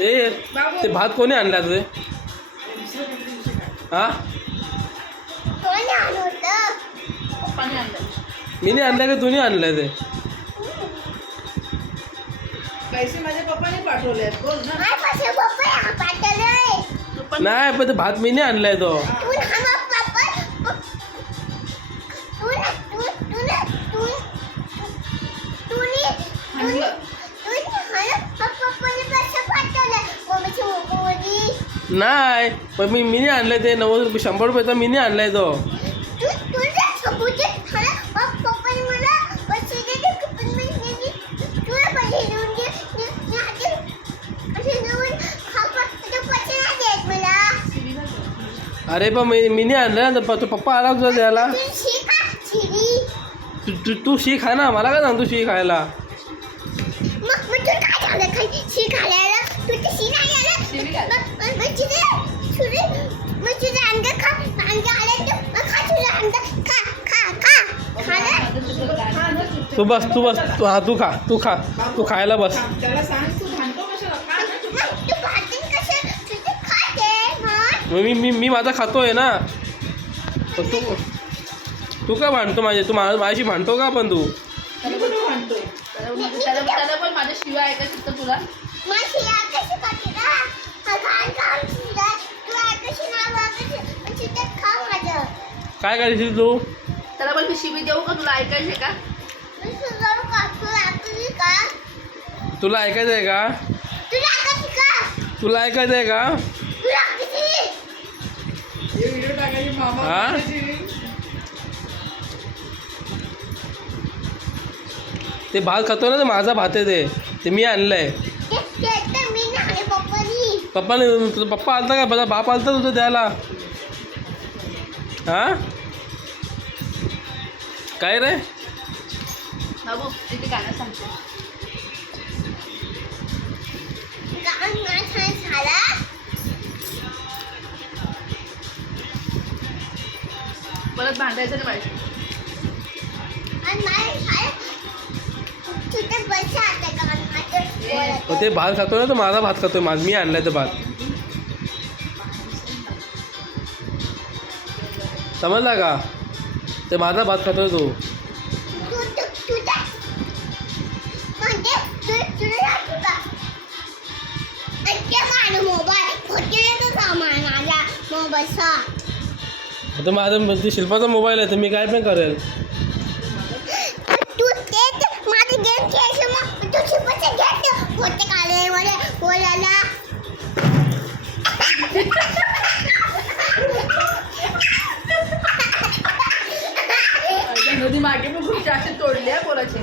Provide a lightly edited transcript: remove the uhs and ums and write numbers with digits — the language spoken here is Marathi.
ए ते भात कोणी आणला तुझे? हा मी नाही आणलं का तुम्ही आणलंय ते? पैसे माझ्या पप्पाने पाठवले बोल ना. नाही पण ते भात मी नाही आणलाय तो. नाही पण मी नाही आणलंय ते 90 रुपये 100 रुपयाचा मी नाही आणलाय तो. अरे पण मी नाही आणलं ना. तो पप्पा आला तुझा द्यायला. तू शी खा ना. मला काय सांगतो शी खायला? तू बस हा तू खा तू खायला बस. त्याला सांग तू भांडतो कशाला? मी माझा खातोय ना. पण तू का भांडतो तू माझ्याशी भांडतो का? पण तू भांडतोय त्याला पण माझ्या शिवाय ऐकायचं तर तुला काय करायची तू? त्याला पण मी शिवी देऊ का? तुला ऐकायचंय का? तुला ऐकायचं आहे का? तुला ऐकायचं आहे का? हा ते भात खातो ना. ते माझा भात आहे ते मी आणलंय. पप्पाने तुझा पप्पा आलता का? माझा बाप आलता तुझं द्यायला. हा काय रे बाबू तिथे गाणं सांगते. परत भांडायचं नाही पाहिजे. ते भात खातो ना. तो माझा भात खातोय. मी आणलाय तो भात. समजला का? ते माझा भात खातोय तो. आता माझा शिल्पाचा मोबाईल आहे तर मी काय पण करेल. नदी मागे पण खूप जास्त तोडल्या कोणाचे